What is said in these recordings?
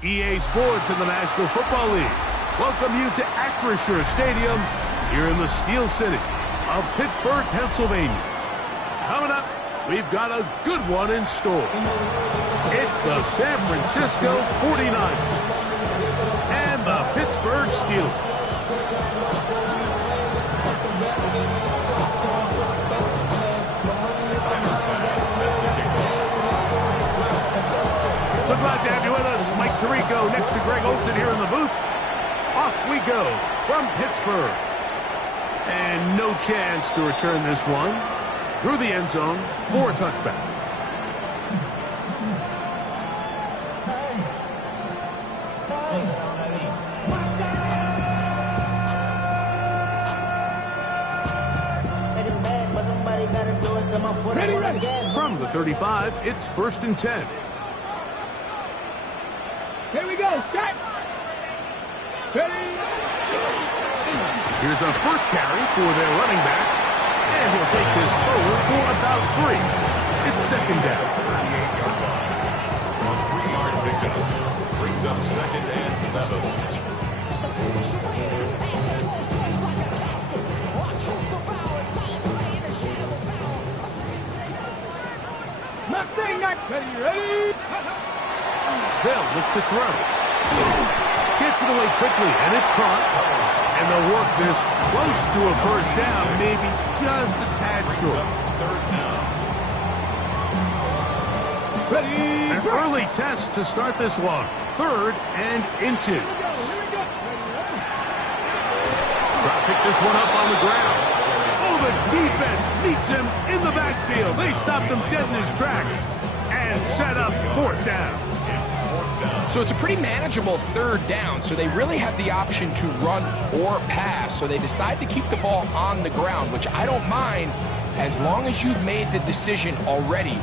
EA Sports in the National Football League welcome you to Acrisure Stadium here in the Steel City of Pittsburgh, Pennsylvania. Coming up, we've got a good one in store. It's the San Francisco 49ers and the Pittsburgh Steelers. So glad to have you with us. Mike Tirico next to Greg Olsen here in the booth. Off we go from Pittsburgh. And no chance to return this one through the end zone for a touchback. Ready. From the 35, it's 1st and 10. Here we go. Start. Ready. Here's a first carry for their running back. And he'll take this forward for about 3. It's 2nd down. 3-yard pickup. Brings up 2nd and 7. Nothing. Ready. They'll look to throw. Gets it away quickly, and it's caught. And they'll work this close to a first down, maybe just a tad short. 3rd down. An early test to start this one. 3rd and inches. Try to pick this one up on the ground. Oh, the defense meets him in the backfield. They stopped him dead in his tracks and set up 4th down. So it's a pretty manageable 3rd down, so they really have the option to run or pass. So they decide to keep the ball on the ground, which I don't mind as long as you've made the decision already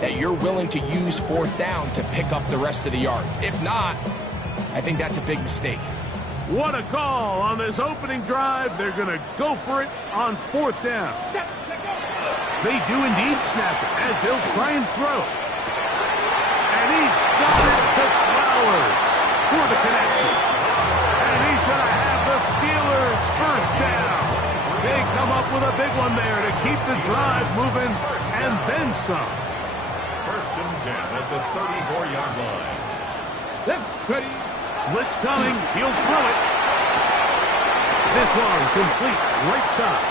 that you're willing to use 4th down to pick up the rest of the yards. If not, I think that's a big mistake. What a call on this opening drive. They're going to go for it on 4th down. They do indeed snap it as they'll try and throw. And he's got it to Flowers for the connection. And he's going to have the Steelers 1st down. They come up with a big one there to keep the drive moving and then some. 1st and 10 at the 34-yard line. That's ready. Blitz coming. He'll throw it. This one complete right side.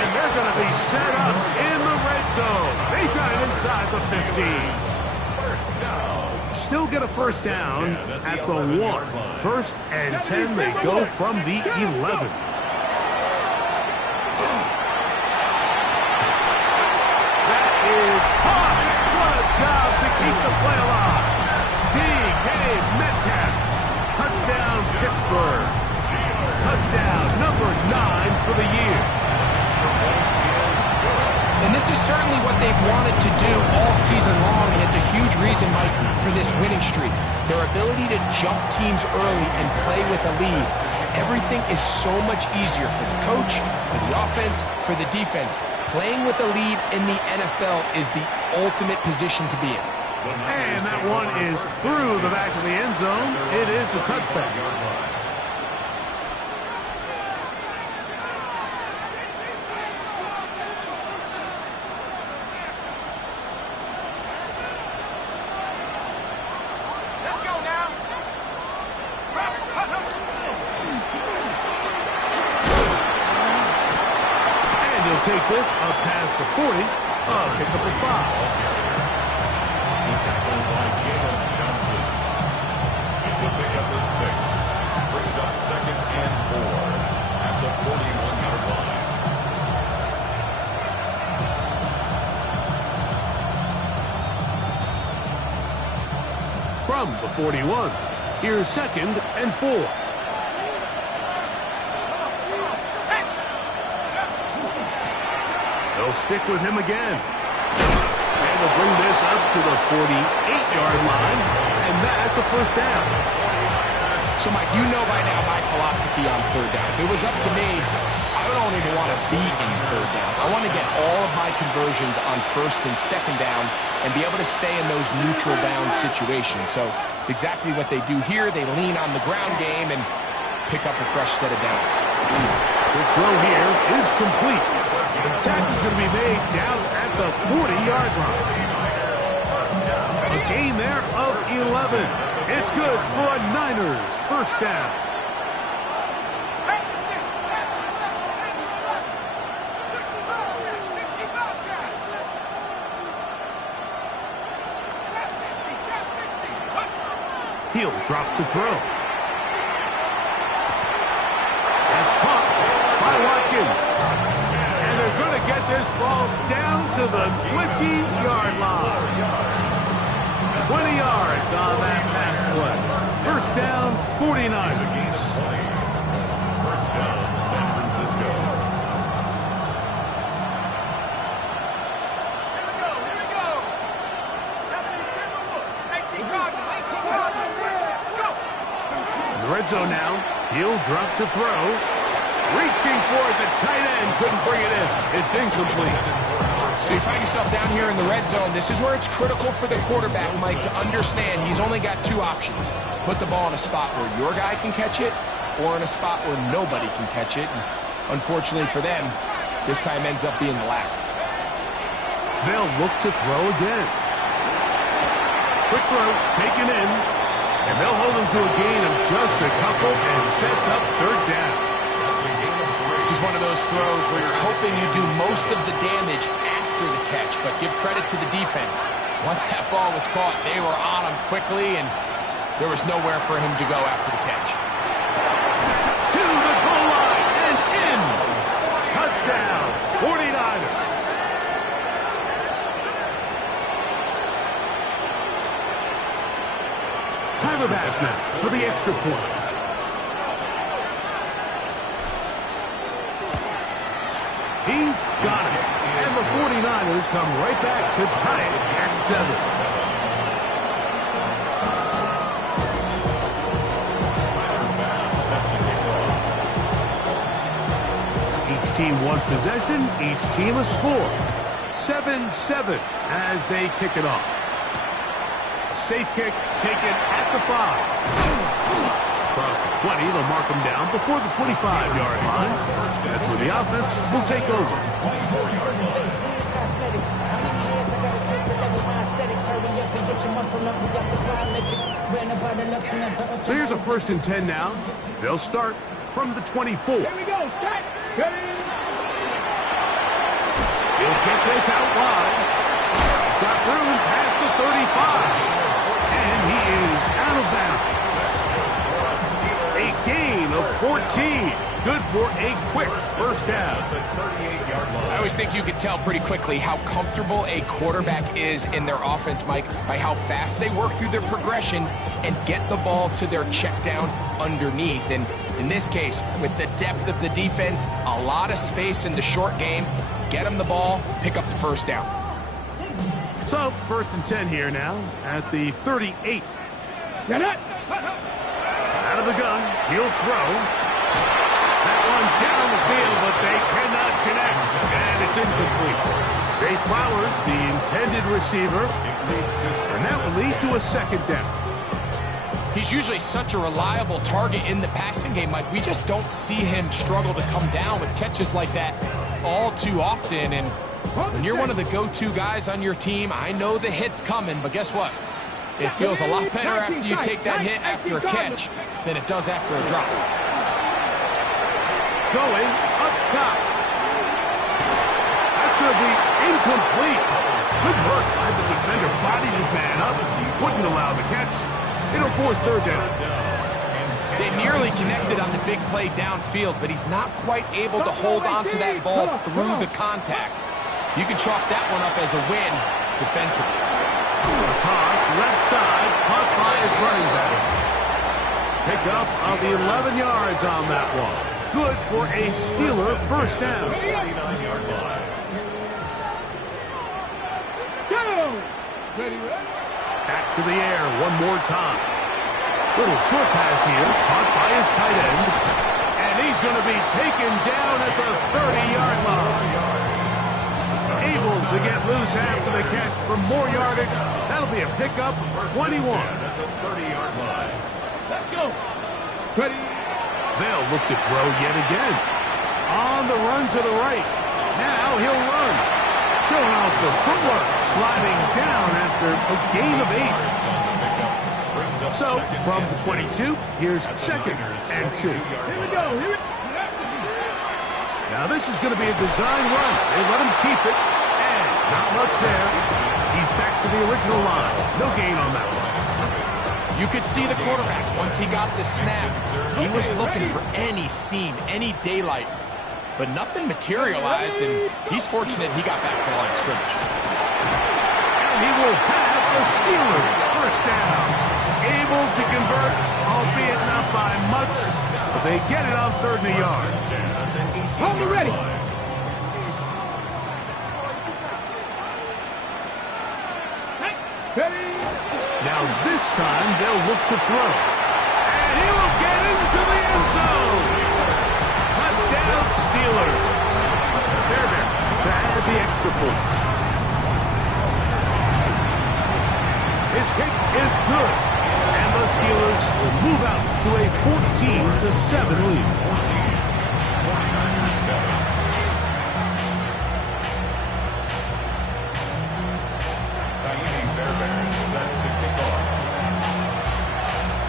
And they're going to be set up in the red zone. They got it inside the 50. Still get a 1st down at the 1. 1st and 10, they go from the 11. That is caught. What a job to keep the play alive. D.K. Metcalf. Touchdown, Pittsburgh. Touchdown number 9 for the year. And this is certainly what they've wanted to do all season long, and it's a huge reason, Mike, for this winning streak. Their ability to jump teams early and play with a lead. Everything is so much easier for the coach, for the offense, for the defense. Playing with a lead in the NFL is the ultimate position to be in. And that one is through the back of the end zone. It is a touchback. Take this up past the 40. Pick up a 5. Tackled by Caleb Johnson. It's a pickup of 6. Brings up 2nd and 4 at the 41-yard line. From the 41, here's 2nd and 4. They'll stick with him again. And they'll bring this up to the 48-yard line, and that's a 1st down. So, Mike, you know by now my philosophy on third down. If it was up to me, I don't even want to be in third down. I want to get all of my conversions on first and second down and be able to stay in those neutral down situations. So it's exactly what they do here. They lean on the ground game and pick up a fresh set of downs. The throw here is complete. The tackle is going to be made down at the 40-yard line. A gain there of 11. It's good for a Niners first down. He'll drop to throw. That's caught by Watkins. And they're going to get this ball down to the 20-yard line. 20 yards on that pass play. First down, 49ers. First down, San Francisco. Here we go. 18 guard. Go. In the red zone now. He'll drop to throw. Reaching for it, the tight end couldn't bring it in. It's incomplete. So you find yourself down here in the red zone. This is where it's critical for the quarterback, Mike, to understand he's only got two options. Put the ball in a spot where your guy can catch it or in a spot where nobody can catch it. And unfortunately for them, this time ends up being the latter. They'll look to throw again. Quick throw, taken in. And they'll hold him to a gain of just a couple and sets up third down. This is one of those throws where you're hoping you do most of the damage after the catch, but give credit to the defense. Once that ball was caught, they were on him quickly, and there was nowhere for him to go after the catch. To the goal line and in. Touchdown, 49ers. Tyler Bass now for the extra point. He's got it. And the 49ers come right back to tie it at 7. Each team one possession, each team a score. 7-7 as they kick it off. A safe kick taken at the 5. Across the 20, they'll mark them down before the 25-yard line. That's where the offense will take over. So here's a 1st and 10 now. They'll start from the 24. Here we go. Set. Ready. He'll get this out wide. Got room past the 35. And he is out of bounds. A gain of 14. Good for a quick first down. I always think you can tell pretty quickly how comfortable a quarterback is in their offense, Mike, by how fast they work through their progression and get the ball to their check down underneath. And in this case, with the depth of the defense, a lot of space in the short game, get them the ball, pick up the first down. So, 1st and 10 here now at the 38. Get it. Out of the gun, he'll throw. That one down the field, but they cannot connect, and it's incomplete. Zay Flowers, the intended receiver, and that will lead to a 2nd down. He's usually such a reliable target in the passing game, Mike. We just don't see him struggle to come down with catches like that all too often. And when you're one of the go-to guys on your team, I know the hit's coming, but guess what? It feels a lot better after you take that hit after a catch than it does after a drop. Going up top. That's going to be incomplete. Good work by the defender. Bodied his man up. Wouldn't allow the catch. It'll force 3rd down. They nearly connected on the big play downfield, but he's not quite able to hold on to that ball through the contact. You can chalk that one up as a win defensively. A toss, left side, caught by his running back. Pickup of 11 yards on that one. Good for a Steeler first down. Go. Back to the air one more time. Little short pass here, caught by his tight end. And he's going to be taken down at the 30-yard line. Able to get loose after the catch for more yardage. That'll be a pickup of 21. At the 30-yard line. Let's go. Ready. They'll look to throw yet again. On the run to the right. Now he'll run. Showing off the footwork. Sliding down after a gain of 8. So, from the 22, here's second and 2. Here we go. Here we go. Now this is going to be a design run. They let him keep it. And not much there. He's back to the original line. No gain on that one. You could see the quarterback, once he got the snap, he was looking for any seam, any daylight. But nothing materialized, and he's fortunate he got back to the line of scrimmage. And he will have the Steelers first down. Able to convert, albeit not by much. But they get it on 3rd and a yard. Hold me ready. Ready. Now this time they'll look to throw. And he will get into the end zone. Touchdown Steelers. Fairbairn to add the extra point. His kick is good. And the Steelers will move out to a 14-7 lead. 49ers 7. Set to kick off.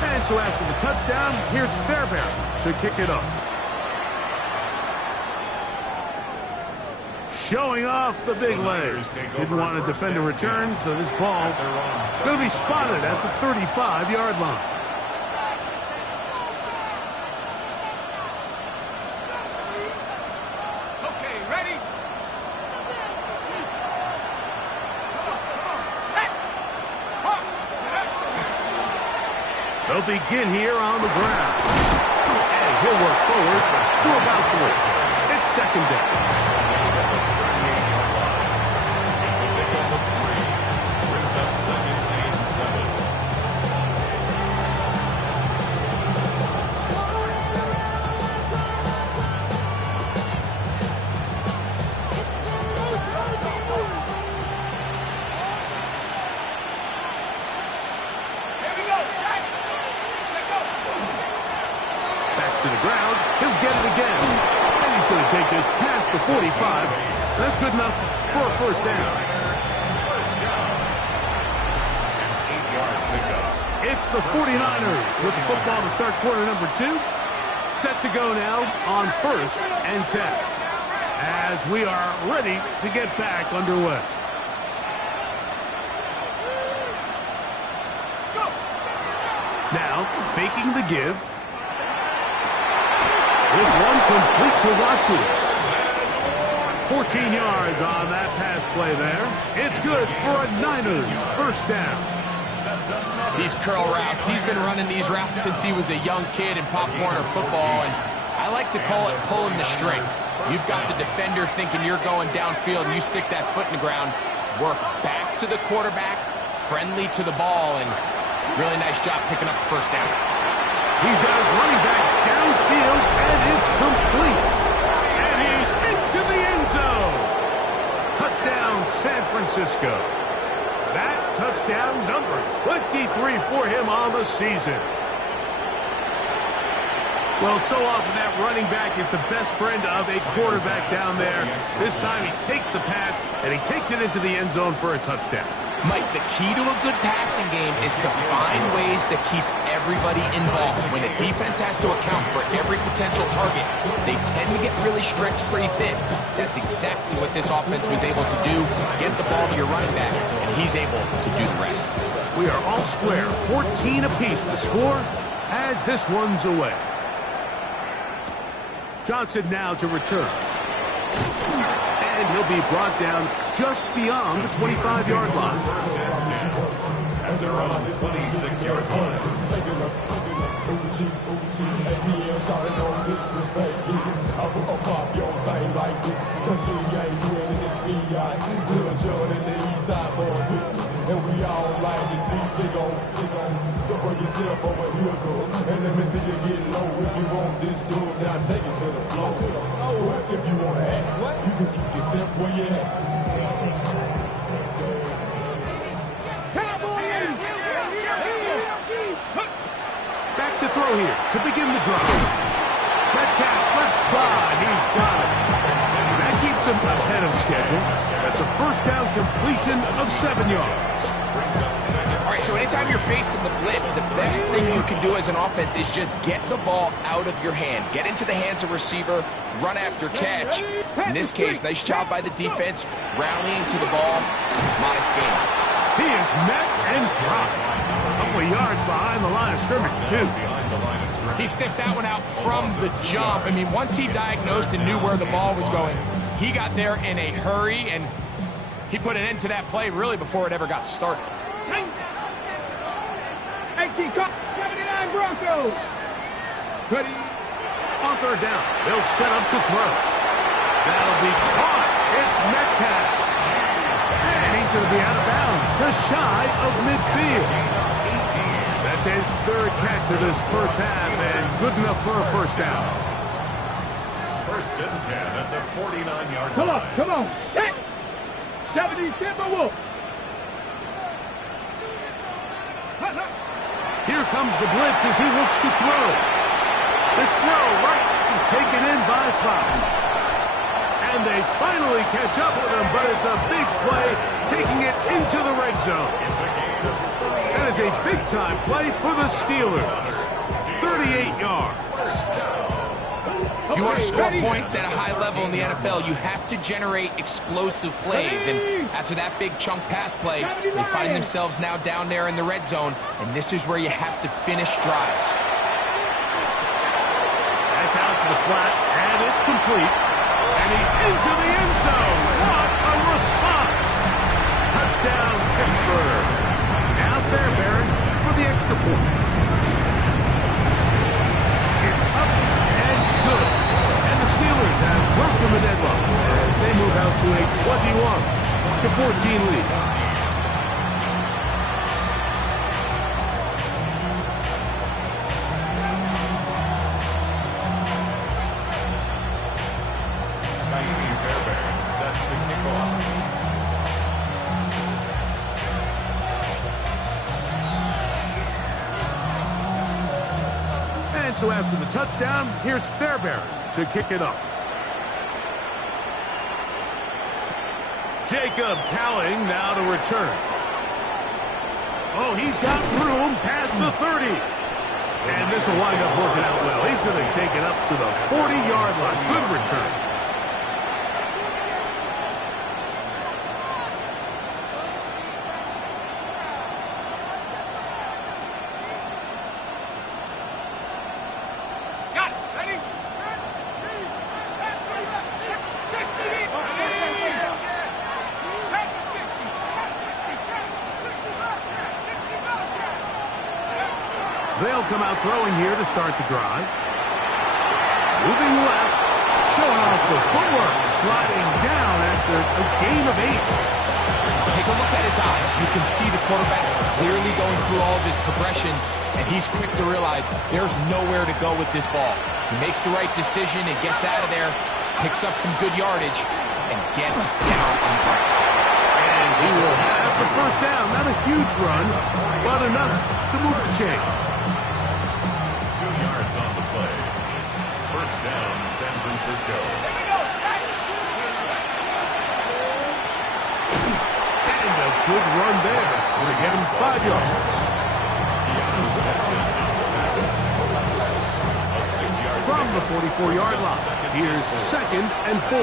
And so after the touchdown, here's Fairbairn to kick it off. Showing off the big legs. Didn't want to defend a return, so this ball going to be spotted at the 35-yard line. Okay, ready. They'll begin here on the ground. And he'll work forward to about 3. It's second down. It's a pickup of 3. Brings up 2nd and 7. Here we go. Set. Let's go. Back to the ground. He'll get it again. And he's going to take this past the 45. That's good enough for a first down. First down. An 8-yard pickup. It's the 49ers with the football to start quarter number 2. Set to go now on 1st and 10. As we are ready to get back underway. Now, faking the give. This one complete to Watkins. 14 yards on that pass play there. It's good for a Niners first down. These curl routes, he's been running these routes since he was a young kid in Pop Warner football, and I like to call it pulling the string. You've got the defender thinking you're going downfield, and you stick that foot in the ground, work back to the quarterback, friendly to the ball, and really nice job picking up the first down. He's got his running back downfield, and it's complete. And he's into the end zone. Touchdown, San Francisco. That touchdown number 23 for him on the season. Well, so often that running back is the best friend of a quarterback down there. This time he takes the pass, and he takes it into the end zone for a touchdown. Mike, the key to a good passing game is to find ways to keep everybody involved. When a defense has to account for every potential target, they tend to get really stretched pretty thin. That's exactly what this offense was able to do. Get the ball to your running back, and he's able to do the rest. We are all square, 14 apiece the score as this one's away. Johnson now to return. And he'll be brought down just beyond the 25-yard line. At their own 26-yard line. And we all like to see jiggle. So bring yourself over here, girl. And let me see you get low. If you want this dude, now take it to the floor. If you want to act, you can keep yourself where you at. Back to throw here to begin the drive. Metcalf left side. He's got it. That keeps him ahead of schedule. That's a first down completion of 7 yards. All right, so anytime you're facing the blitz, the best thing you can do as an offense is just get the ball out of your hand. Get into the hands of receiver, run after catch. In this case, nice job by the defense, rallying to the ball. Modest gain. He is met and dropped. A couple of yards behind the line of scrimmage, too. He sniffed that one out from the jump. I mean, once he diagnosed and knew where the ball was going, he got there in a hurry, and he put an end to that play really before it ever got started. 79 Broncos. Ready. On third down, they'll set up to throw. That'll be caught. It's Metcalf. And he's going to be out of bounds, just shy of midfield. That's his third catch of this first half, and good enough for a first down. First and 10 at the 49-yard line. Come on. Set. 70 Timberwolves. Here comes the blitz as he looks to throw. This throw right is taken in by Fox. And they finally catch up with him, but it's a big play, taking it into the red zone. That is a big-time play for the Steelers. 38 yards. If you want to score points at a high level in the NFL, you have to generate explosive plays. And after that big chunk pass play, they find themselves now down there in the red zone, and this is where you have to finish drives. That's out to the flat, and it's complete. And he's into the end zone. What a response! Touchdown, Pittsburgh. Now Fairbairn for the extra point. It's up and good. And the Steelers have broken the deadlock as they move out to a 21-14 lead. So after the touchdown, here's Fairbairn to kick it up. Jacob Cowling now to return. Oh, he's got room past the 30. And this will wind up working out well. He's going to take it up to the 40-yard line. Good return. They'll come out throwing here to start the drive. Moving left, showing off the footwork, sliding down after a gain of 8. Take a look at his eyes. You can see the quarterback clearly going through all of his progressions, and he's quick to realize there's nowhere to go with this ball. He makes the right decision and gets out of there, picks up some good yardage, and gets down on the ground. And he will have the first down. Not a huge run, but enough to move the chains. 2 yards on the play. First down, San Francisco. And a good run there. Going to get him 5 yards. From the 44-yard line, here's 2nd and 4.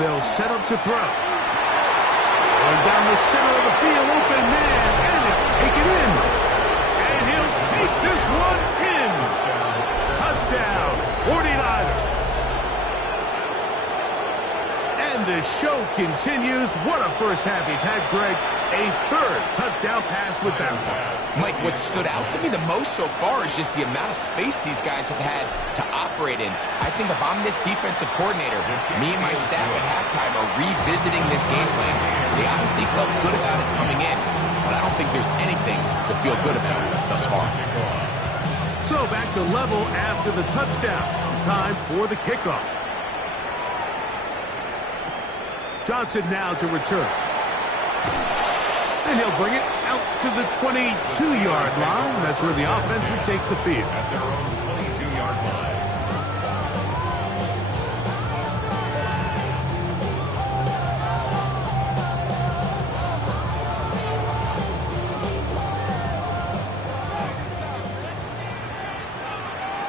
They'll set up to throw. Going down the center of the field, open man, and it's taken in. And he'll take this one in. Touchdown, 49ers. And And the show continues. What a first half he's had, Greg. A third touchdown pass with that one. Mike, what stood out to me the most so far is just the amount of space these guys have had to operate in. I think if I'm this defensive coordinator, me and my staff at halftime are revisiting this game plan. They obviously felt good about it coming in, but I don't think there's anything to feel good about thus far. So back to level after the touchdown. Time for the kickoff. Johnson now to return. And he'll bring it out to the 22-yard line. That's where the offense will take the field. At their own 22-yard line.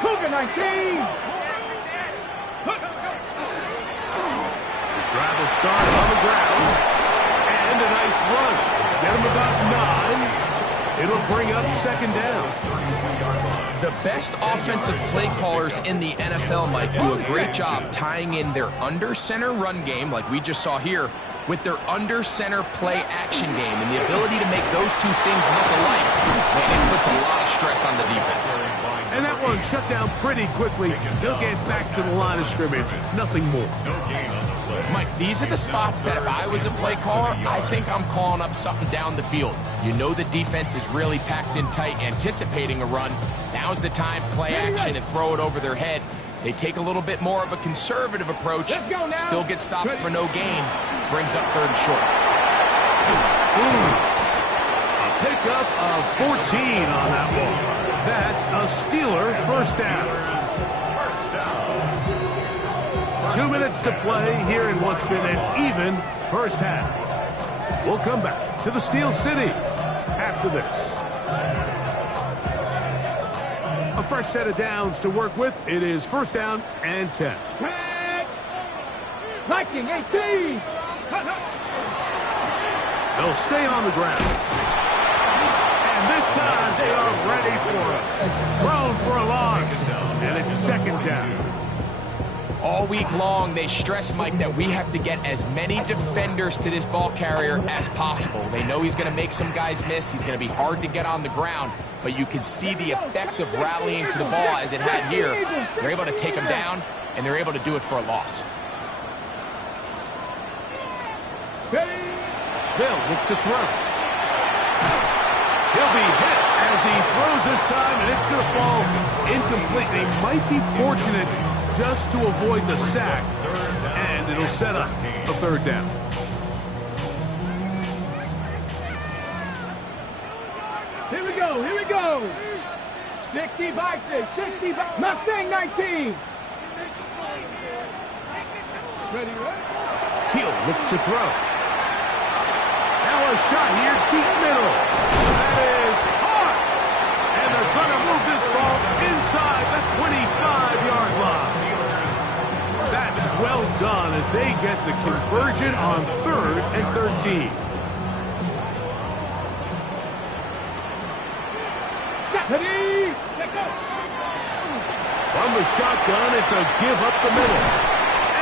Cougar 19. Drive will start on the ground. And a nice run. Get him about 9. It'll bring up second down. The best offensive play callers in the NFL, Mike, do a great job tying in their under-center run game, like we just saw here, with their under-center play action game. And the ability to make those two things look alike, man, it puts a lot of stress on the defense. And that one shut down pretty quickly. He'll get back to the line of scrimmage. Nothing more. Mike, these are the spots that if I was a play caller, I think I'm calling up something down the field. You know the defense is really packed in tight, anticipating a run. Now's the time, play action and throw it over their head. They take a little bit more of a conservative approach, still get stopped for no gain, brings up third and short. A pickup of 14 on that one. That's a Steeler first down. 2 minutes to play here in what's been an even first half. We'll come back to the Steel City after this. A fresh set of downs to work with. It is first down and 10. Viking 18. They'll stay on the ground. And this time they are ready for it. Thrown for a loss. And it's second down. All week long, they stress, Mike, that we have to get as many defenders to this ball carrier as possible. They know he's going to make some guys miss. He's going to be hard to get on the ground. But you can see the effect of rallying to the ball as it had here. They're able to take him down, and they're able to do it for a loss. They'll look to throw. He'll be hit as he throws this time, and it's going to fall incomplete. They might be fortunate just to avoid the sack, and it'll set up a third down. Here we go, here we go. 65, 65, Mustang 19. Ready, He'll look to throw. Now a shot here, deep middle. That is hard. And they're going to move this ball inside the 25-yard line. That's well done as they get the conversion on 3rd and 13. From the shotgun, it's a give up the middle.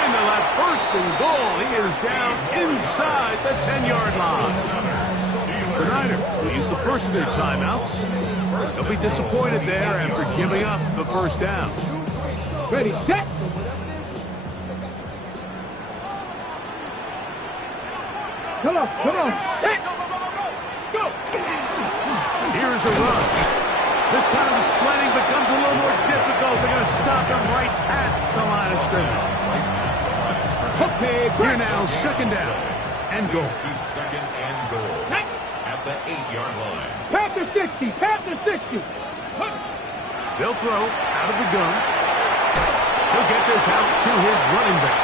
And they'll have first and goal. He is down inside the 10-yard line. The Niners will use the first of their timeouts. They'll be disappointed there after giving up the first down. Ready, set. Come on, set. Go. Here's a run. This time the sledding becomes a little more difficult. They're going to stop him right at the line of scrimmage. Okay, here now, second down and goal. To second and goal at the 8-yard line. Panther 60, Panther 60. They'll throw out of the gun. He'll get this out to his running back.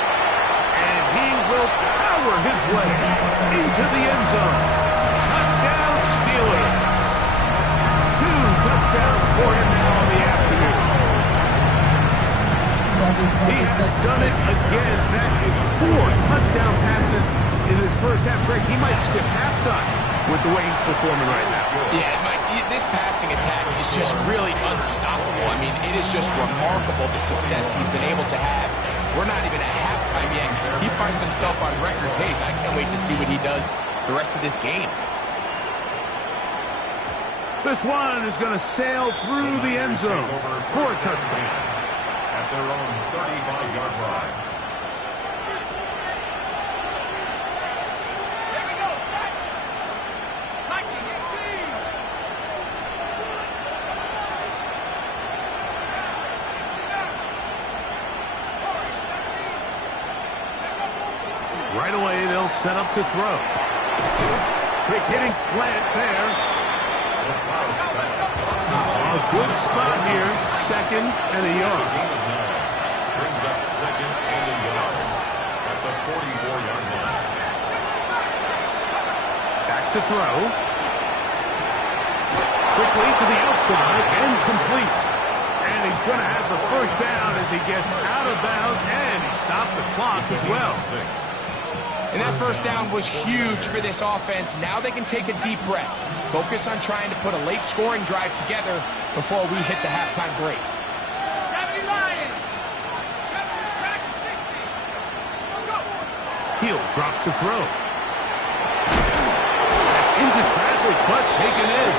And he will power his way into the end zone. Touchdown, Steelers. 2 touchdowns for him now on the afternoon. He has done it again. That is 4 touchdown passes in his first half. Greg, he might skip halftime with the way he's performing right now. Yeah, this passing attack is just really unstoppable. I mean, it is just remarkable the success he's been able to have. We're not even at half halftime, yet he finds himself on record pace. I can't wait to see what he does the rest of this game. This one is going to sail through the end zone for a touchdown. At their own 35-yard line. Right away, they'll set up to throw. Quick hitting slant there. A good spot here. Second and a yard. Brings up second and a yard at the 44-yard line. Back to throw. Quickly to the outside and complete. And he's going to have the first down as he gets out of bounds, and he stopped the clock as well. And that first down was huge for this offense. Now they can take a deep breath. Focus on trying to put a late scoring drive together before we hit the halftime break. 70 Lions. 70 back at 60. Go. He'll drop to throw. That's into traffic, but taken in.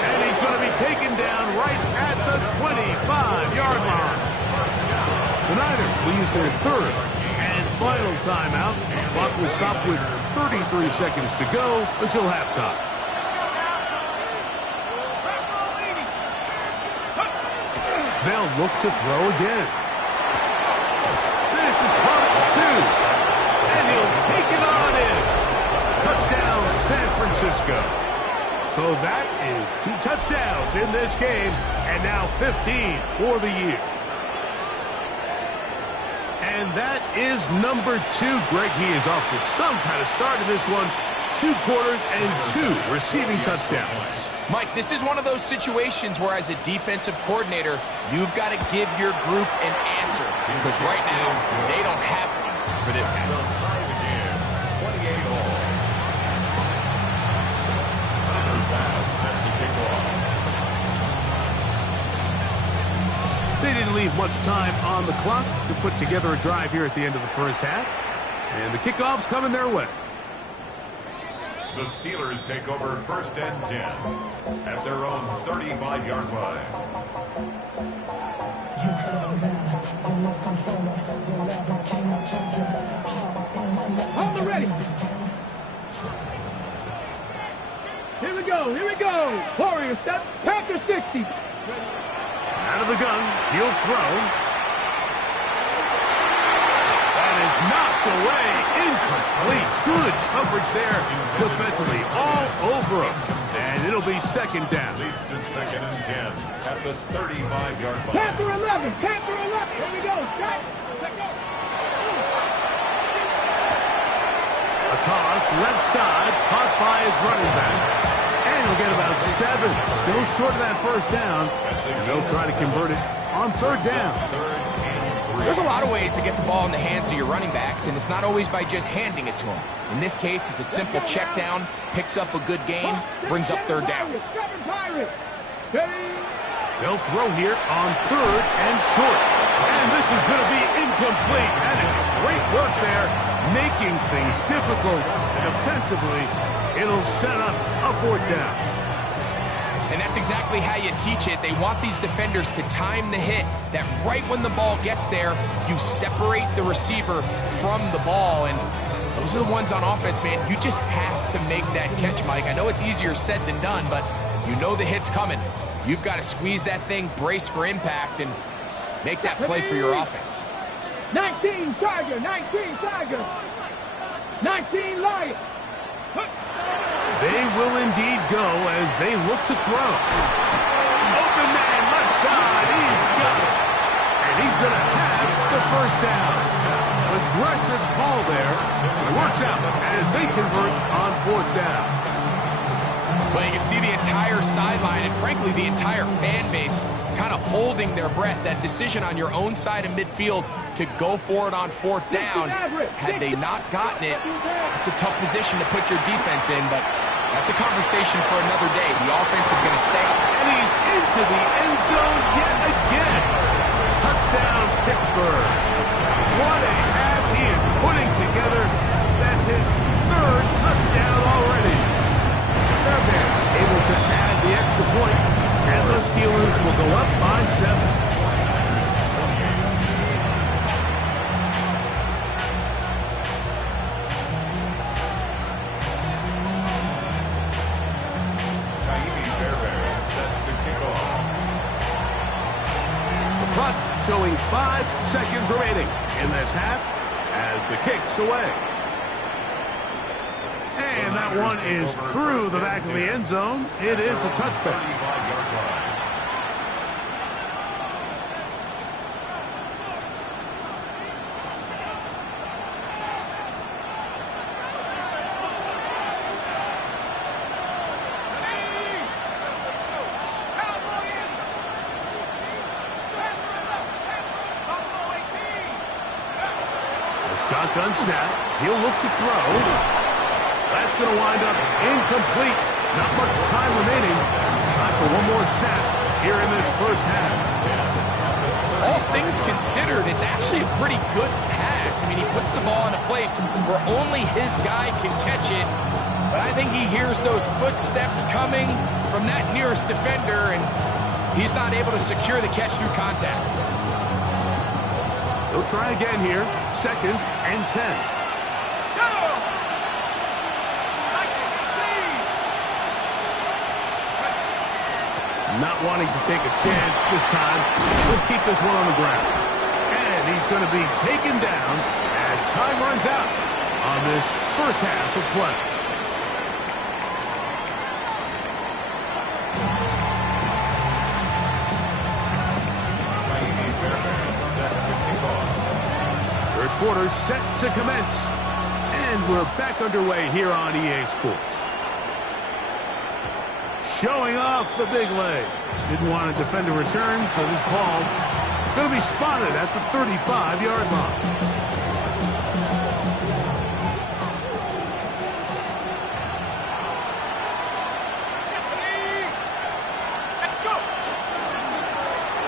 And he's going to be taken down right at the 25-yard line. The Niners will use their third and final timeout. Clock will stop with 33 seconds to go until halftime. They'll look to throw again. This is caught at 2. And he'll take it on in. Touchdown, San Francisco. So that is 2 touchdowns in this game, and now 15 for the year. And that is number 2. Greg, he is off to some kind of start in this one. 2 quarters and 2 receiving touchdowns. Mike, this is one of those situations where as a defensive coordinator, you've got to give your group an answer. Because right now, they don't have one for this guy. Tied again, 28 all. Another pass set to kick off. They didn't leave much time on the clock to put together a drive here at the end of the first half. And the kickoff's coming their way. The Steelers take over first and 10 at their own 35-yard line. You heard the man, the love controller, the level king, I told you. Hold it ready. Here we go, here we go. Warrior set, Packer 60. Out of the gun, he'll throw. That is knocked away, incomplete. Good coverage there defensively, all over him. And it'll be second down. Leads to second and 10 at the 35-yard line. Panther 11, Panther 11. Here we go, set, let go. A toss, left side, caught by his running back. And he'll get about 7. Still short of that first down. And they'll try to convert it on third down. There's a lot of ways to get the ball in the hands of your running backs, and it's not always by just handing it to them. In this case, it's a simple check down, picks up a good gain, brings up third down. They'll throw here on third and short. And this is going to be incomplete. That is great work there, making things difficult defensively. It'll set up a fourth down. And that's exactly how you teach it. They want these defenders to time the hit, that right when the ball gets there, you separate the receiver from the ball. And those are the ones on offense, man. You just have to make that catch, Mike. I know it's easier said than done, but you know the hit's coming. You've got to squeeze that thing, brace for impact, and make that play for your offense. 19 Tiger, 19 Tiger, 19 Lion. They will indeed go as they look to throw. Open man, left side, he's got it. And he's going to have the first down. Aggressive call there. It works out as they convert on fourth down. Well, you can see the entire sideline and, frankly, the entire fan base kind of holding their breath. That decision on your own side of midfield to go for it on fourth down, had they not gotten it, it's a tough position to put your defense in, but that's a conversation for another day. The offense is going to stay. And he's into the end zone yet again. Touchdown, Pittsburgh. What a half putting together. That's his third touchdown already. Fairbanks able to add the extra point, and the Steelers will go up by 7. Showing 5 seconds remaining in this half as the kick's away. And that one is through the back of the end zone. It is a touchback. Shotgun snap. He'll look to throw. That's going to wind up incomplete. Not much time remaining. Time for one more snap here in this first half. All things considered, it's actually a pretty good pass. I mean, he puts the ball in a place where only his guy can catch it. But I think he hears those footsteps coming from that nearest defender, and he's not able to secure the catch through contact. He'll try again here. 2nd and 10. Not wanting to take a chance this time. He'll keep this one on the ground. And he's going to be taken down as time runs out on this first half of play. Third quarter set to commence. And we're back underway here on EA Sports. Showing off the big leg. Didn't want to defend a return, so this ball going to be spotted at the 35-yard line.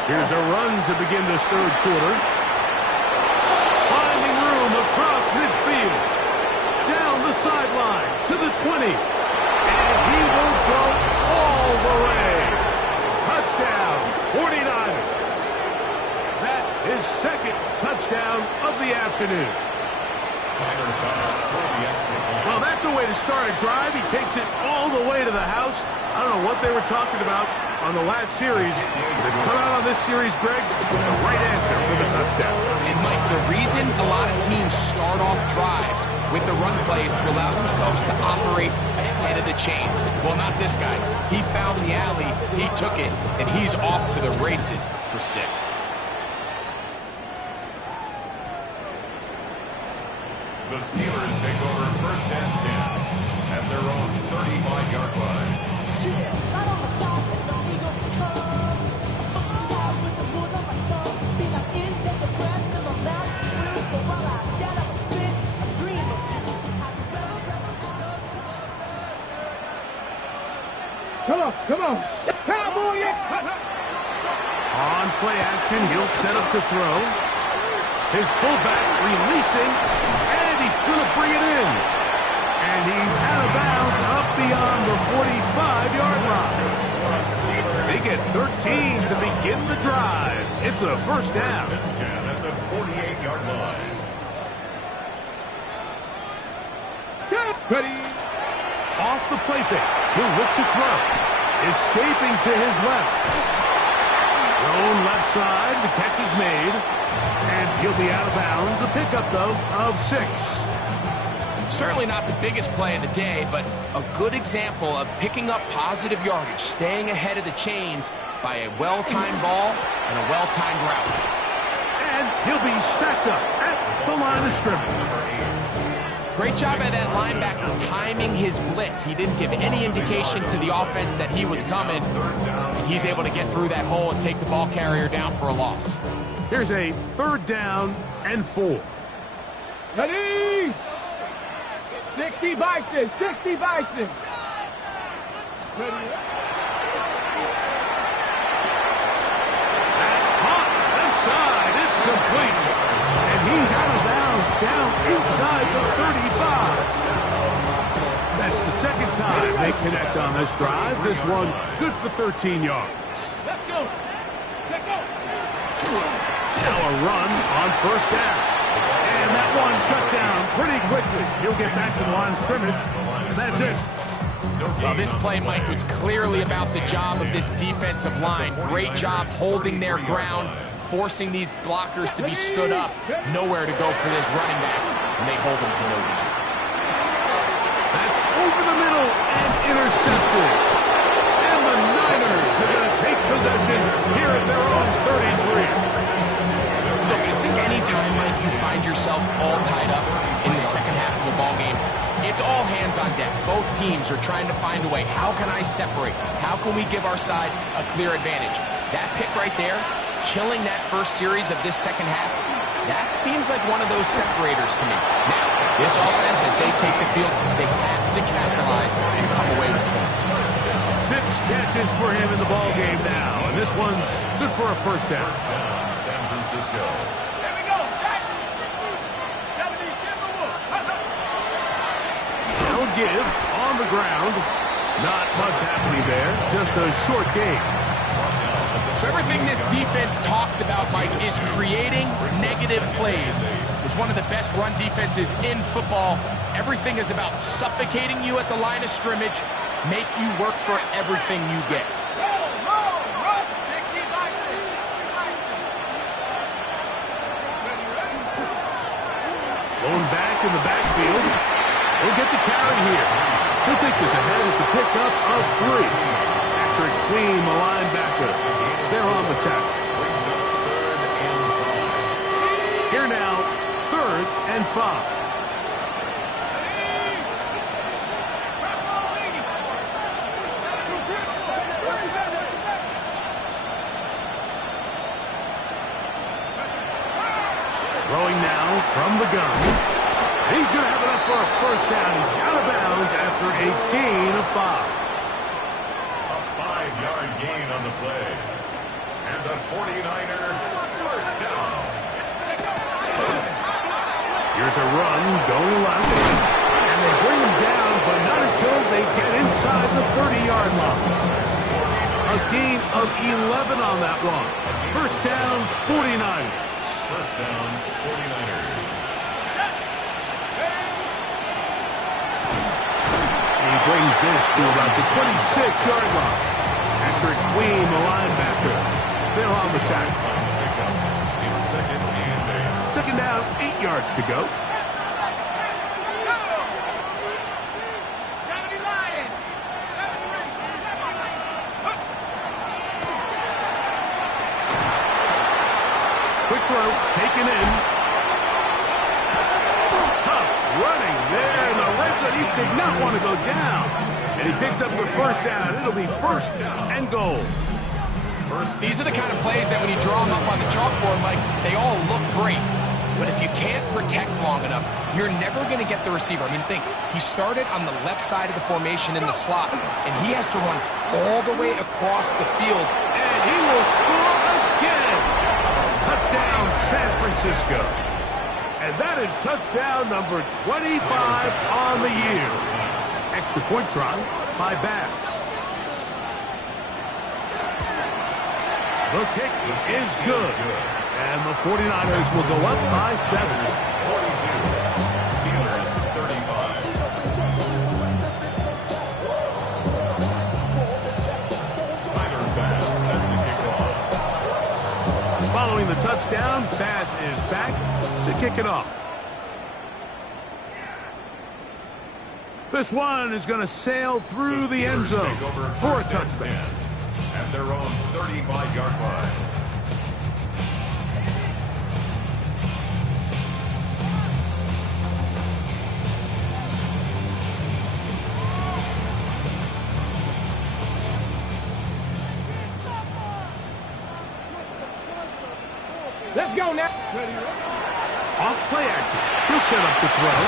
Here's a run to begin this third quarter. Finding room across midfield. Down the sideline to the 20. And he will go all the way. Touchdown, 49ers. That is second touchdown of the afternoon. Well, that's a way to start a drive. He takes it all the way to the house. I don't know what they were talking about on the last series. They've come out on this series, Greg, with the right answer for the touchdown. And, Mike, the reason a lot of teams start off drives with the run plays to allow themselves to operate ahead of the chains. Well, not this guy. He found the alley, he took it, and he's off to the races for 6. The Steelers take over 1st and 10 at their own 35-yard line. Come on. Cowboy! On play action, he'll set up to throw. His fullback releasing, and he's going to bring it in. And he's out of bounds up beyond the 45-yard line. They get 13 to begin the drive. It's a first down. 10 at the 48-yard line. Ready. Off the play fake. He'll look to throw. Escaping to his left. Thrown left side. The catch is made. And he'll be out of bounds. A pickup, though, of 6. Certainly not the biggest play of the day, but a good example of picking up positive yardage, staying ahead of the chains by a well-timed ball and a well-timed route. And he'll be stacked up at the line of scrimmage. Great job by that linebacker timing his blitz. He didn't give any indication to the offense that he was coming, and he's able to get through that hole and take the ball carrier down for a loss. Here's a 3rd down and 4. Ready? 60 Bison, 60 Bison. Ready? That's hot. Left side. It's complete. And he's out of bounds down inside the 35. That's the second time they connect on this drive. This one good for 13 yards. Let's go. Let's go. Now a run on first down. And that one shut down pretty quickly. He'll get back to the line of scrimmage. And that's it. Well, this play, Mike, was clearly about the job of this defensive line. Great job holding their ground, forcing these blockers to be stood up. Nowhere to go for this running back, and they hold him to no gain. That's over the middle and intercepted. And the Niners are going to take possession here at their own 33. Look, I think anytime, Mike, you find yourself all tied up in the second half of a ball game, it's all hands on deck. Both teams are trying to find a way. How can I separate? How can we give our side a clear advantage? That pick right there, killing that first series of this second half, that seems like one of those separators to me. Now, this offense, as they take the field, they have to capitalize and come away with points. 6 catches for him in the ball game now, and this one's good for a first down. San Francisco. Here we go. Sack. 70 Timberwolves. Now a give on the ground. Not much happening there, just a short game. So everything this defense talks about, Mike, is creating negative plays. It's one of the best run defenses in football. Everything is about suffocating you at the line of scrimmage, make you work for everything you get. Roll. 60 by 6. Going back in the backfield. He'll get the carry here. He'll take this ahead. It's a pickup of 3. Patrick Queen, the linebacker. They're on the tackle. Here now, 3rd and 5. Throwing now from the gun. He's going to have enough for a first down. He's out of bounds after a gain of 5. A 5-yard gain on the play. And the 49er first down. Here's a run going left. And they bring him down, but not until they get inside the 30-yard line. A gain of 11 on that one. First down, 49ers. First down, 49ers. He brings this to about the 26-yard line. Patrick Queen, the linebacker. They're on the tackle. It's 2nd and 8. Second down, 8 yards to go. 70 Lions. 70 Quick throw, taken in. Tough running there in the red zone. He did not want to go down. And he picks up the first down. It'll be first and goal. These are the kind of plays that when you draw them up on the chalkboard, Mike, they all look great. But if you can't protect long enough, you're never going to get the receiver. I mean, think, he started on the left side of the formation in the slot, and he has to run all the way across the field. And he will score again. Touchdown, San Francisco. And that is touchdown number 25 on the year. Extra point try by Bass. The kick is good. And the 49ers will go up by 7. 42. Steelers 35. Tyler Bass set to kick off. Following the touchdown, Bass is back to kick it off. This one is going to sail through the end zone for a touchdown. At their own 35-yard line. Let's go now. Off play action. He'll set up to throw.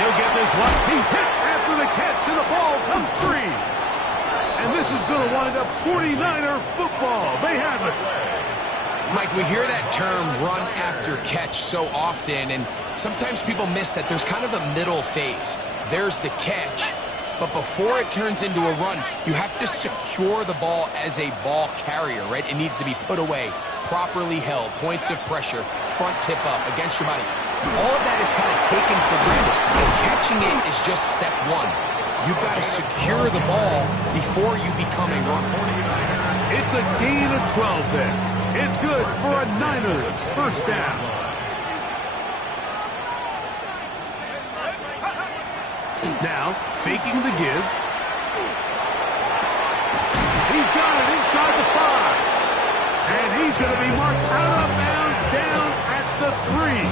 He'll get this one. He's hit after the catch, and the ball comes free. And this is going to wind up 49er football. They have it. Mike, we hear that term run after catch so often, and sometimes people miss that there's kind of a middle phase. There's the catch, but before it turns into a run, you have to secure the ball as a ball carrier, right? It needs to be put away, properly held, points of pressure, front tip up, against your body. All of that is kind of taken for granted. Catching it is just step one. You've got to secure the ball before you become a runner. It's a gain of 12 there. It's good for a Niners first down. Now, faking the give. He's got it inside the 5. And he's going to be marked out of bounds down at the 3.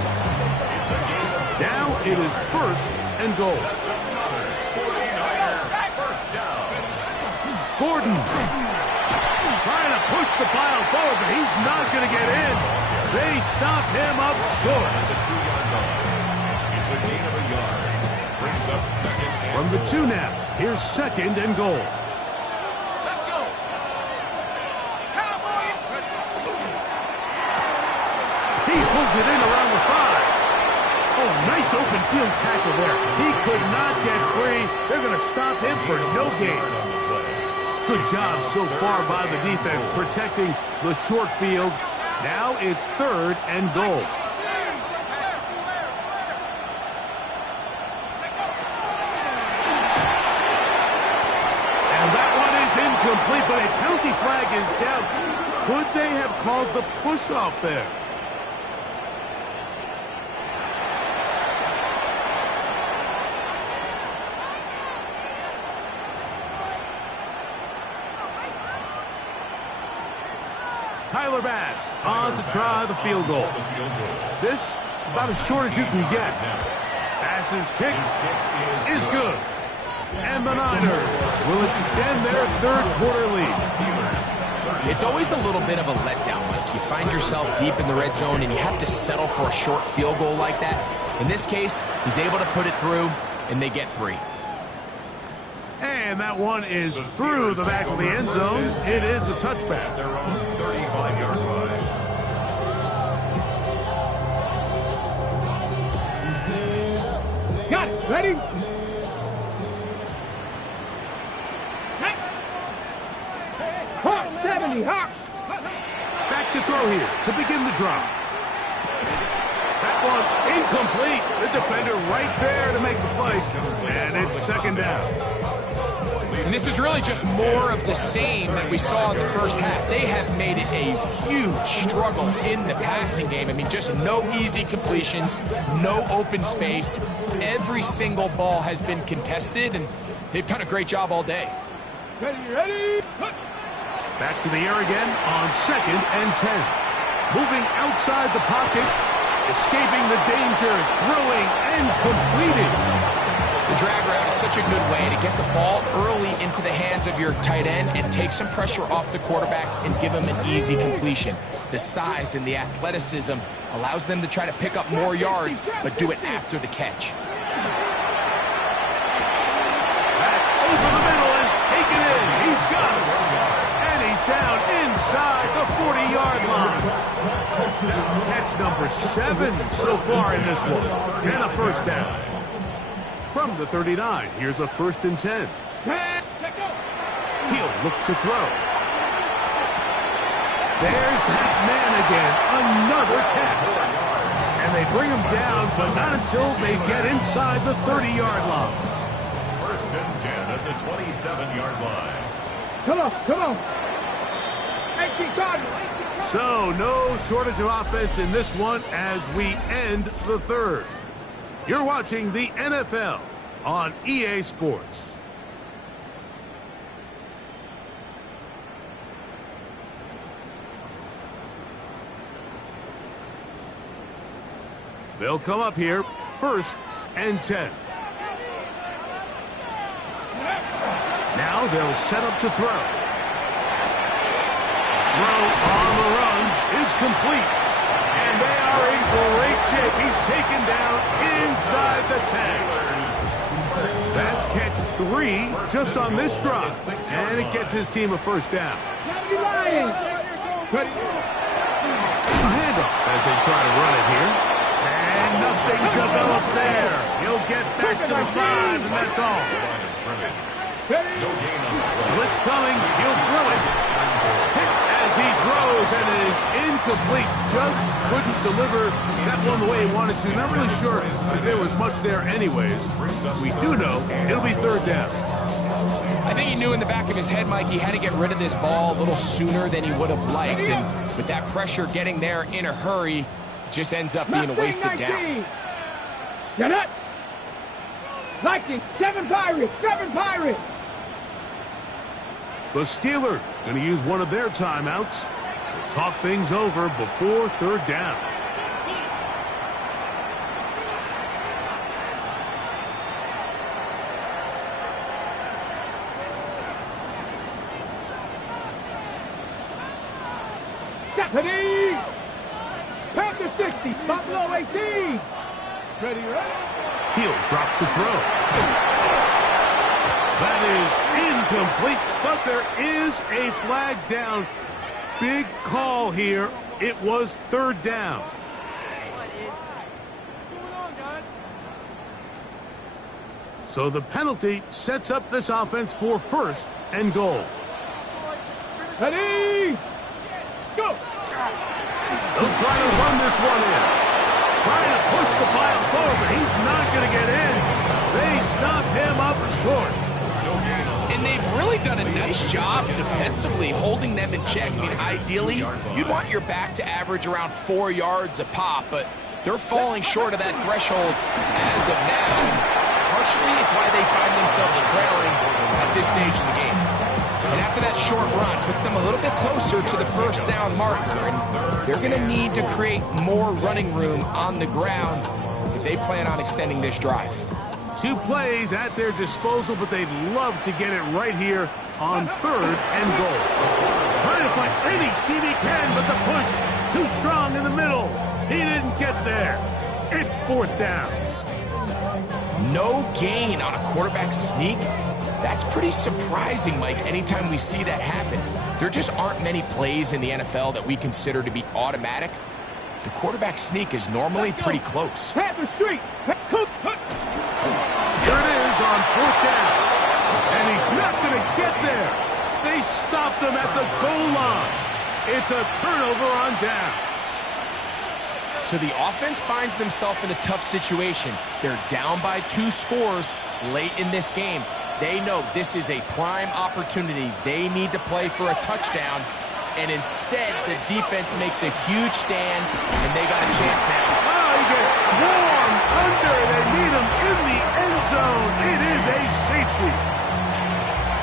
Now it is first and goal. Gordon trying to push the pile forward, but he's not going to get in. They stop him up short. It's a gain of a yard. Brings up second and From the 2 now, here's second and goal. Let's go. Cowboys. He pulls it in around the 5. Oh, nice open field tackle there. He could not get free. They're going to stop him for no gain. Good job so far by the defense protecting the short field. Now it's third and goal. And that one is incomplete, but a penalty flag is down. Could they have called the push-off there? Tyler Bass on to try the field goal. This about as short as you can get. Bass's kick is good. And the Niners will extend their third-quarter lead. It's always a little bit of a letdown, Mike. You find yourself deep in the red zone, and you have to settle for a short field goal like that. In this case, he's able to put it through, and they get 3. And that one is through the back of the end zone. It is a touchback. their own 35-yard line. Got it. Ready? Hawk 70. Hawk. Back to throw here to begin the drive. That one incomplete. The defender right there to make the play. And it's second down. And this is really just more of the same that we saw in the first half. They have made it a huge struggle in the passing game. I mean, just no easy completions, no open space. Every single ball has been contested, and they've done a great job all day. Ready? Back to the air again on second and 10. Moving outside the pocket, escaping the danger, throwing and completing. The drag route is such a good way to get the ball early into the hands of your tight end and take some pressure off the quarterback and give him an easy completion. The size and the athleticism allows them to try to pick up more yards, but do it after the catch. That's over the middle and taken in. He's got it. And he's down inside the 40-yard line. Catch number 7 so far in this one. And a first down. From the 39, here's a first and 10. He'll look to throw. There's that man again, another catch. And they bring him down, but not until they get inside the 30-yard line. First and 10 at the 27-yard line. Come on, come on. 18 Cardinals. So, no shortage of offense in this one as we end the third. You're watching the NFL on EA Sports. They'll come up here, first and 10. Now they'll set up to throw. Throw on the run is complete. And they are in great shape. He's taken down inside the 10. That's catch 3 just on this drive. And it gets his team a first down. Ready? A handoff as they try to run it here. And nothing developed there. He'll get back to the 5, and that's all. Blitz coming. He'll throw it. Hit as he throws, and it is incomplete. Just couldn't deliver that one the way he wanted to. Not really sure if there was much there anyways. We do know it'll be 3rd down. I think he knew in the back of his head, Mike, he had to get rid of this ball a little sooner than he would have liked. And with that pressure getting there in a hurry, it just ends up being a wasted down. Get it! 19, 7 Pirates, 7 Pirates! The Steelers going to use one of their timeouts to talk things over before 3rd down. Stephanie! Panther 60, Buffalo 18! Steady, right? He'll drop to throw. That is incomplete, but there is a flag down. Big call here. It was 3rd down. So the penalty sets up this offense for 1st and goal. Ready? Go! They'll try to run this one in. Trying to push the pile forward, but he's not going to get in. They stop him up short. And they've really done a nice job defensively holding them in check. I mean, ideally, you'd want your back to average around 4 yards a pop, but they're falling short of that threshold as of now. Partially, it's why they find themselves trailing at this stage in the game. And after that short run, puts them a little bit closer to the 1st down marker, and they're going to need to create more running room on the ground if they plan on extending this drive. 2 plays at their disposal, but they'd love to get it right here on 3rd and goal. Trying to find any seam he can, but the push too strong in the middle. He didn't get there. It's 4th down. No gain on a quarterback sneak. That's pretty surprising, Mike, anytime we see that happen. There just aren't many plays in the NFL that we consider to be automatic. The quarterback sneak is normally pretty close. Panther Street! Here it is on 4th down. And he's not going to get there. They stopped him at the goal line. It's a turnover on downs. So the offense finds themselves in a tough situation. They're down by 2 scores late in this game. They know this is a prime opportunity. They need to play for a touchdown. And instead, the defense makes a huge stand, and they got a chance now. Oh, he gets swarmed under. They need him in the end zone. It is a safety.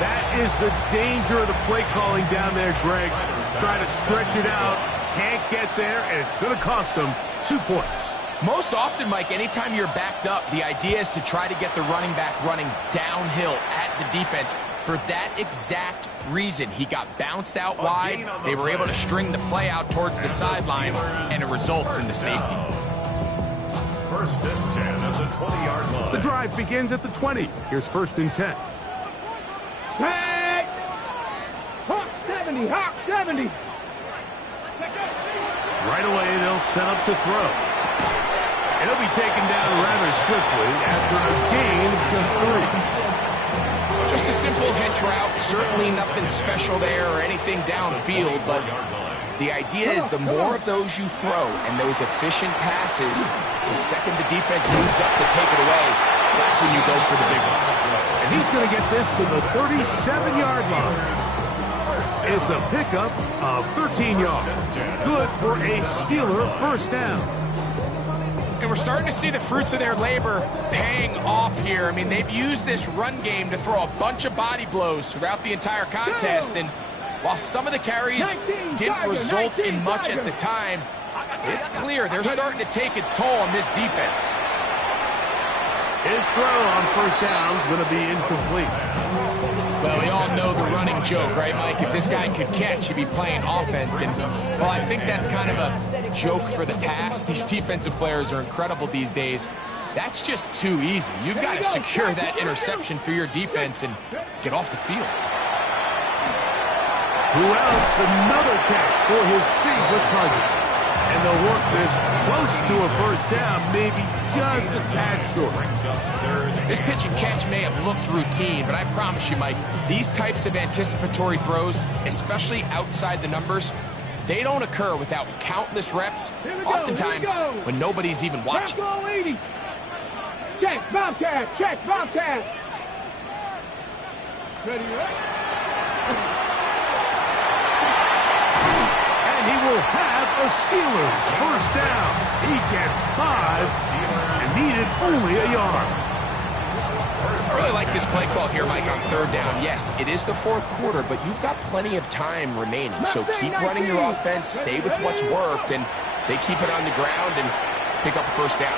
That is the danger of the play calling down there, Greg. Try to stretch it out. Can't get there, and it's going to cost them 2 points. Most often, Mike, anytime you're backed up, the idea is to try to get the running back running downhill at the defense. For that exact reason, he got bounced out wide. They were able to string the play out towards the sideline, and it results in the safety. 1st and 10 at the 20-yard line. The drive begins at the 20. Here's 1st and 10. Hey! Hawk 70, Hawk 70! Right away, they'll set up to throw. It'll be taken down rather swiftly after a gain of just 3. Just a simple hitch route. Certainly nothing special there or anything downfield, but the idea is the more of those you throw and those efficient passes, the second the defense moves up to take it away, that's when you go for the big ones. And he's going to get this to the 37-yard line. It's a pickup of 13 yards. Good for a Steeler 1st down. And we're starting to see the fruits of their labor paying off here. I mean, they've used this run game to throw a bunch of body blows throughout the entire contest. And while some of the carries didn't result in much at the time, it's clear they're starting to take its toll on this defense. His throw on 1st down is going to be incomplete. Well, we all know the running joke, right, Mike? If this guy could catch, he'd be playing offense. And, well, I think that's kind of a joke for the past. These defensive players are incredible these days. That's just too easy. You've got to secure that interception for your defense and get off the field. Who else? Another catch for his favorite target. And they'll work this close to a first down, maybe just a tad short. This pitch and catch may have looked routine, but I promise you, Mike, these types of anticipatory throws, especially outside the numbers, they don't occur without countless reps, oftentimes when nobody's even watching. Back 80. Check, Bobcat, check, Bobcat. Ready, And he will have a Steelers first down. He gets 5 and needed only a yard. I really like this play call here, Mike, on third down. Yes, it is the fourth quarter, but you've got plenty of time remaining. So keep running your offense, stay with what's worked, and they keep it on the ground and pick up a first down.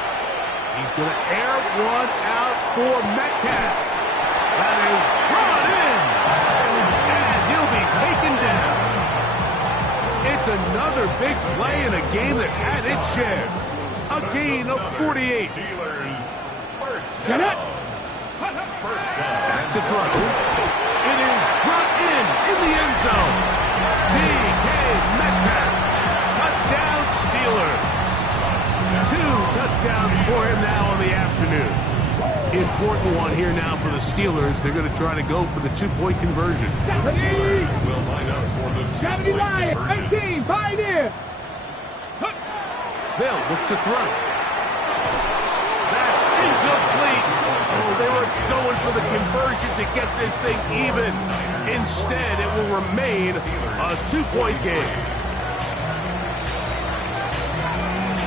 He's going to air one out for Metcalf. That is brought in. And he'll be taken down. It's another big play in a game that's had its share. A gain of 48. Steelers first Get down. it. Back to throw. It is brought in the end zone. DK Metcalf. Touchdown Steelers. 2 touchdowns for him now in the afternoon. Important one here now for the Steelers. They're going to try to go for the 2-point conversion. Steelers will line up for the 2-point conversion. 18, Pioneer. They'll look to throw. That's incomplete. Oh, they were going for the conversion to get this thing even. Instead, it will remain a 2-point game.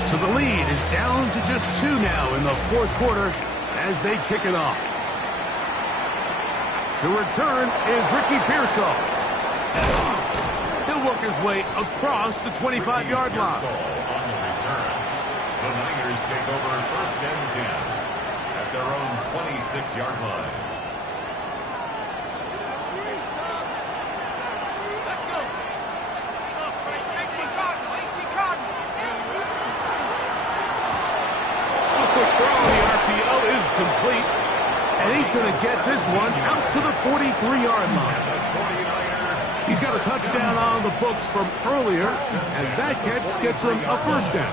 So the lead is down to just 2 now in the fourth quarter as they kick it off. The return is Ricky Pearsall. He'll work his way across the 25-yard line. On the return, the Niners take over first and 10 at their own 26-yard line. Let's go. 18 Cardinals. A quick throw on the RPO is complete. And he's going to get this one out to the 43-yard line. He's got a touchdown on the books from earlier, and that catch gets him a first down.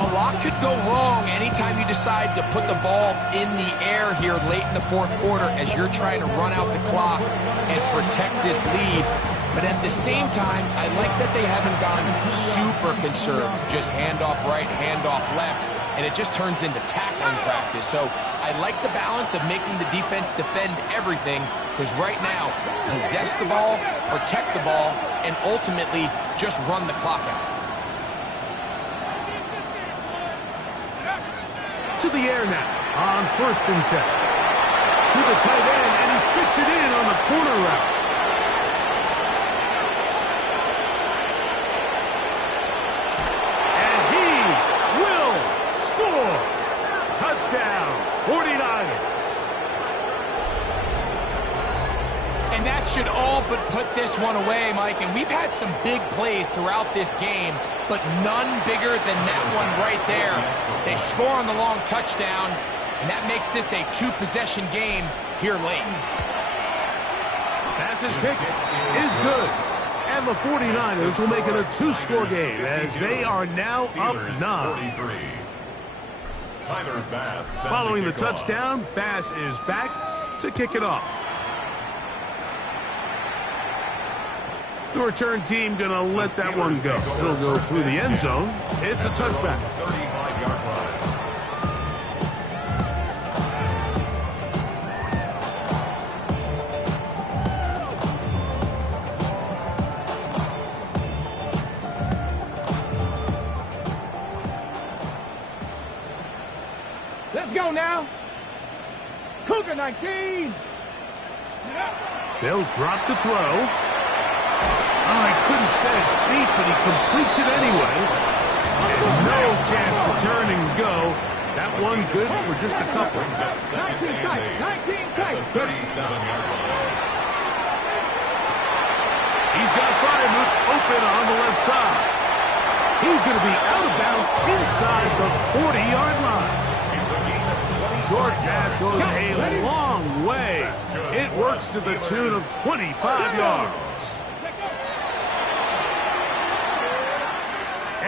A lot could go wrong anytime you decide to put the ball in the air here late in the fourth quarter as you're trying to run out the clock and protect this lead. But at the same time, I like that they haven't gone super conservative, just handoff right, handoff left, and it just turns into tackling practice. So I like the balance of making the defense defend everything, because right now, possess the ball, protect the ball, and ultimately just run the clock out. To the air now on first and 10. To the tight end, and he fits it in on the corner route. And he will score. Touchdown, 49ers. And that should all but put this one away, Mike. And we've had some big plays throughout this game, but none bigger than that one right there. They score on the long touchdown, and that makes this a 2-possession game here late. Passes kick is good. And the 49ers will make it a 2-score game as they are now up 9. 43. Tyler Bass. Following the touchdown, Bass is back to kick it off. The return team going to let that one go. It'll go through the end zone. It's a touchback. 35-yard line. Let's go now. Cougar 19. They'll drop to throw. Oh, he couldn't set his feet, but he completes it anyway. And no chance to turn and go. That one good for just a couple. Brings up second 19 and tight, 8 19 at tight. the 37-yard line. He's got Frymuth open on the left side. He's going to be out of bounds inside the 40-yard line. It's a gain of 20 Short pass goes a long way. It works to the tune of 25 yards.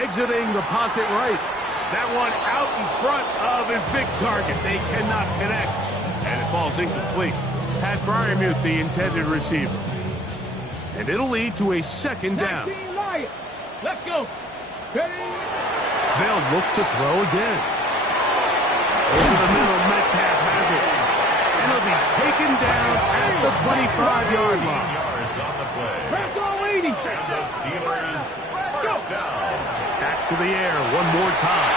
exiting the pocket right. That one out in front of his big target. They cannot connect, and it falls incomplete. Pat Fryermuth, the intended receiver. And it'll lead to a second down. 19 Lions. Let's go. Ready? They'll look to throw again. Over the middle, Metcalf has it. And it'll be taken down at the 25-yard line. Yards on the play. Press all 80. And the Steelers first down. Back to the air one more time.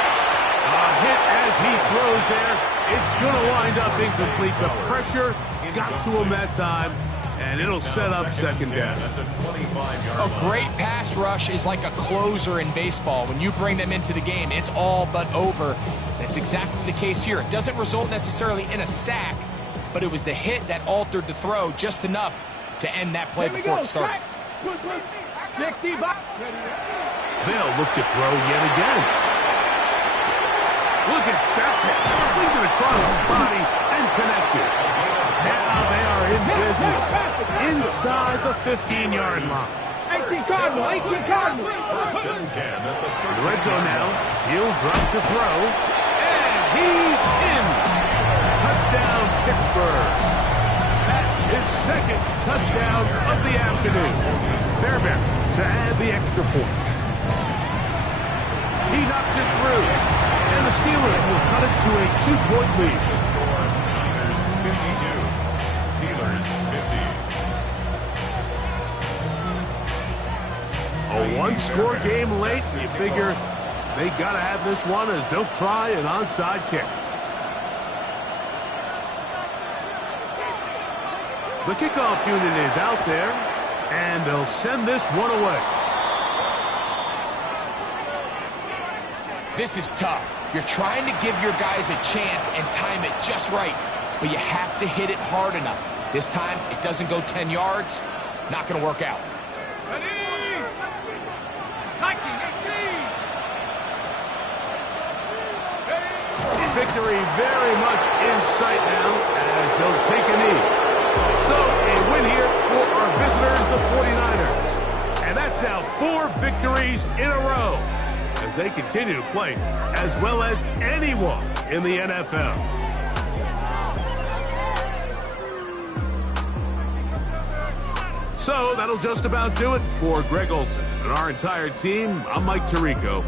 A hit as he throws there. It's going to wind up incomplete. The pressure got to him that time, and it'll set up second down. A great pass rush is like a closer in baseball. When you bring them into the game, it's all but over. That's exactly the case here. It doesn't result necessarily in a sack, but it was the hit that altered the throw just enough to end that play before it started. 60 back. They'll look to throw yet again. Look at that pass. Slinging it across his body and connected. Now they are in business inside the 15-yard line. 18 Cardinal. 18 Cardinal. First and 10 at the In the red zone now. He'll drop to throw. And he's in. Touchdown, Pittsburgh. That is second touchdown of the afternoon. Fairbairn to add the extra point. He knocks it through. And the Steelers will cut it to a 2-point lead. The score, Niners 52, Steelers 50. A one-score game late. You figure they got to have this one as they'll try an onside kick. The kickoff unit is out there, and they'll send this one away. This is tough. You're trying to give your guys a chance and time it just right, but you have to hit it hard enough. This time, it doesn't go 10 yards. Not going to work out. Ready? 19, 18. Victory very much in sight now as they'll take a knee. So a win here for our visitors, the 49ers. And that's now 4 victories in a row as they continue to play as well as anyone in the NFL. So that'll just about do it for Greg Olsen and our entire team. I'm Mike Tirico.